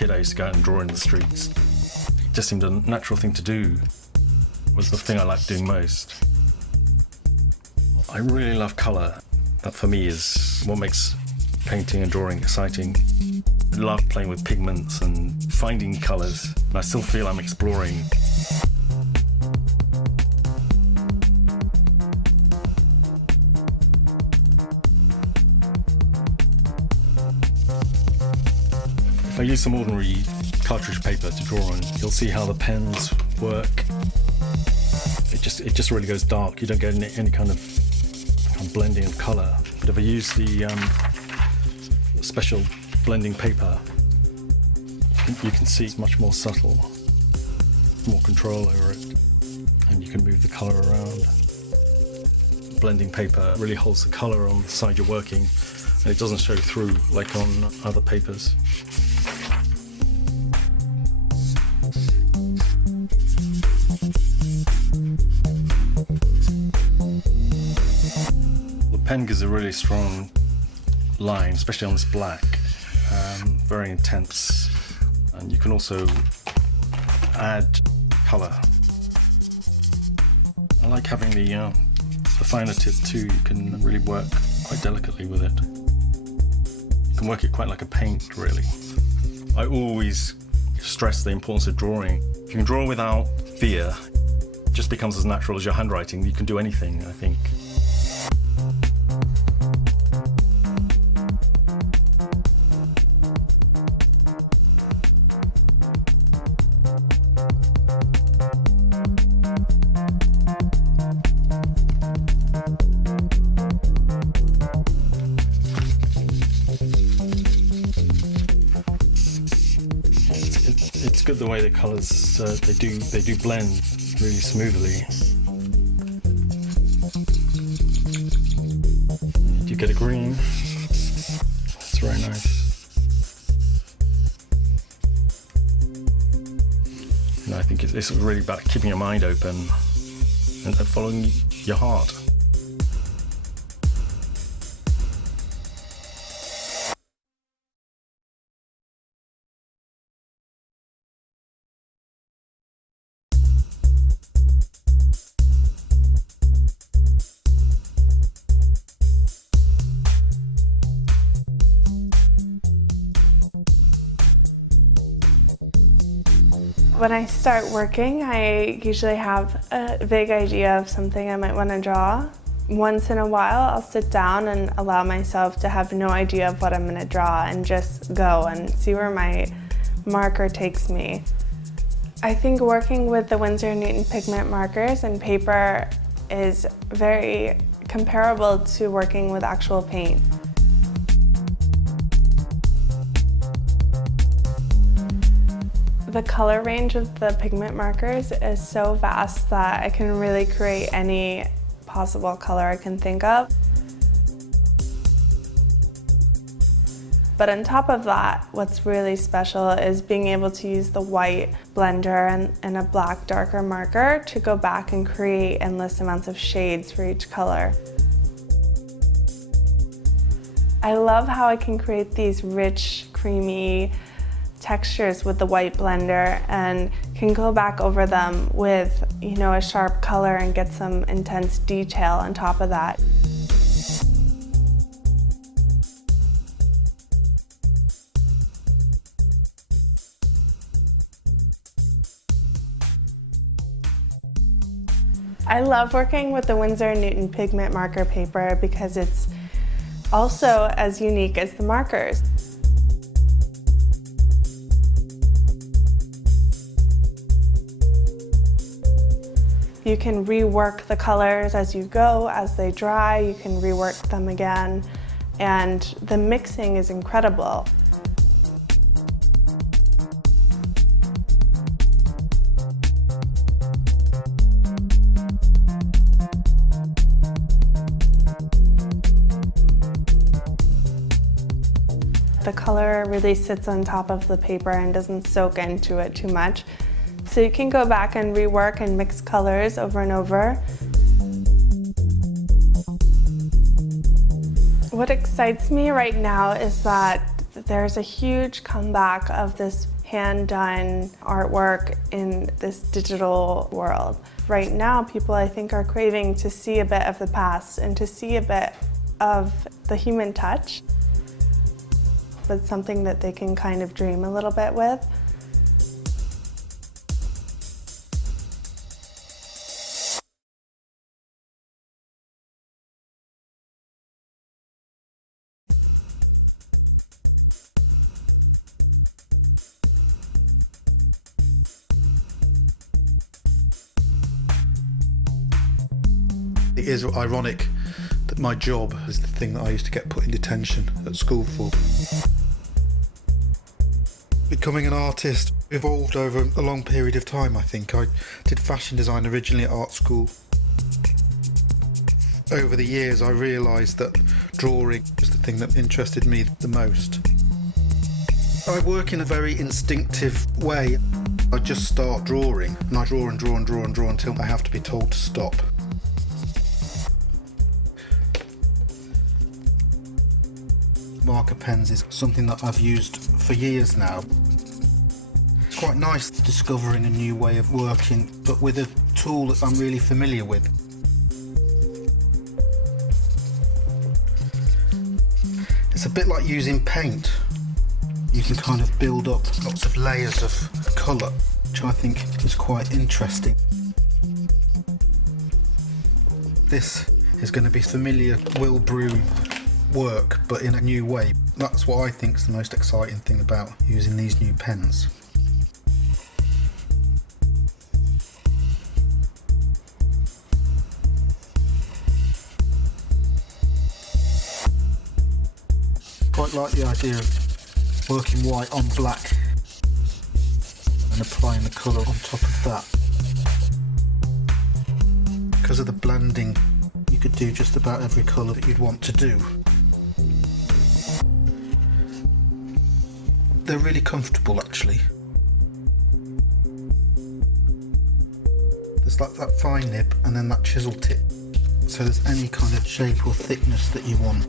kid, I used to go out and draw in the streets. It just seemed a natural thing to do. It was the thing I liked doing most. I really love colour. That for me is what makes painting and drawing exciting. I love playing with pigments and finding colours, and I still feel I'm exploring. If I use some ordinary cartridge paper to draw on, you'll see how the pens work. It just really goes dark. You don't get any kind of blending of colour. But if I use the special blending paper, you can see it's much more subtle, more control over it, and you can move the colour around. Blending paper really holds the colour on the side you're working, and it doesn't show through like on other papers. The pen gives a really strong line, especially on this black, very intense. And you can also add colour. I like having the finer tip too. You can really work quite delicately with it. You can work it quite like a paint, really. I always stress the importance of drawing. If you can draw without fear, it just becomes as natural as your handwriting. You can do anything, I think. It's good the way the colours they do blend really smoothly. You get a green. It's very nice. And I think it's really about keeping your mind open and following your heart. When I start working, I usually have a vague idea of something I might want to draw. Once in a while, I'll sit down and allow myself to have no idea of what I'm going to draw and just go and see where my marker takes me. I think working with the Winsor Newton pigment markers and paper is very comparable to working with actual paint. The color range of the pigment markers is so vast that I can really create any possible color I can think of. But on top of that, what's really special is being able to use the white blender and a black darker marker to go back and create endless amounts of shades for each color. I love how I can create these rich, creamy textures with the white blender and can go back over them with, a sharp color and get some intense detail on top of that. I love working with the Winsor Newton pigment marker paper because it's also as unique as the markers. You can rework the colors as you go, as they dry, you can rework them again, and the mixing is incredible. The color really sits on top of the paper and doesn't soak into it too much. So you can go back and rework and mix colors over and over. What excites me right now is that There's a huge comeback of this hand-done artwork in this digital world. Right now, people I think are craving to see a bit of the past and to see a bit of the human touch, but something that they can kind of dream a little bit with. It is ironic that my job is the thing that I used to get put in detention at school for. Becoming an artist evolved over a long period of time, I think. I did fashion design originally at art school. Over the years, I realised that drawing was the thing that interested me the most. I work in a very instinctive way. I just start drawing, and I draw and draw and draw and draw until I have to be told to stop. Marker pens is something that I've used for years now. It's quite nice discovering a new way of working, but with a tool that I'm really familiar with. It's a bit like using paint. You can kind of build up lots of layers of colour, which I think is quite interesting. This is going to be familiar Will Brew work, but in a new way. That's what I think is the most exciting thing about using these new pens. Quite like the idea of working white on black and applying the colour on top of that. Because of the blending, you could do just about every colour that you'd want to do. They're really comfortable, actually. There's like that fine nib and then that chisel tip, so there's any kind of shape or thickness that you want.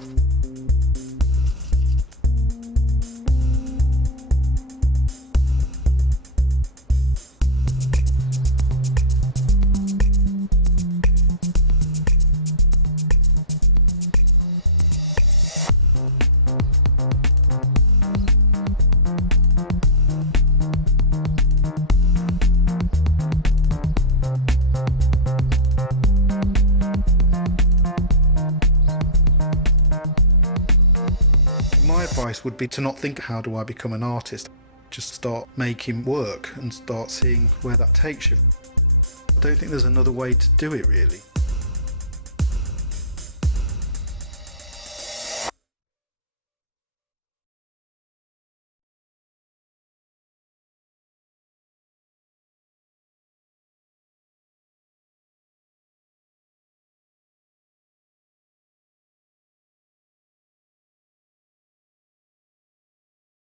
My advice would be to not think, how do I become an artist? Just start making work and start seeing where that takes you. I don't think there's another way to do it, really.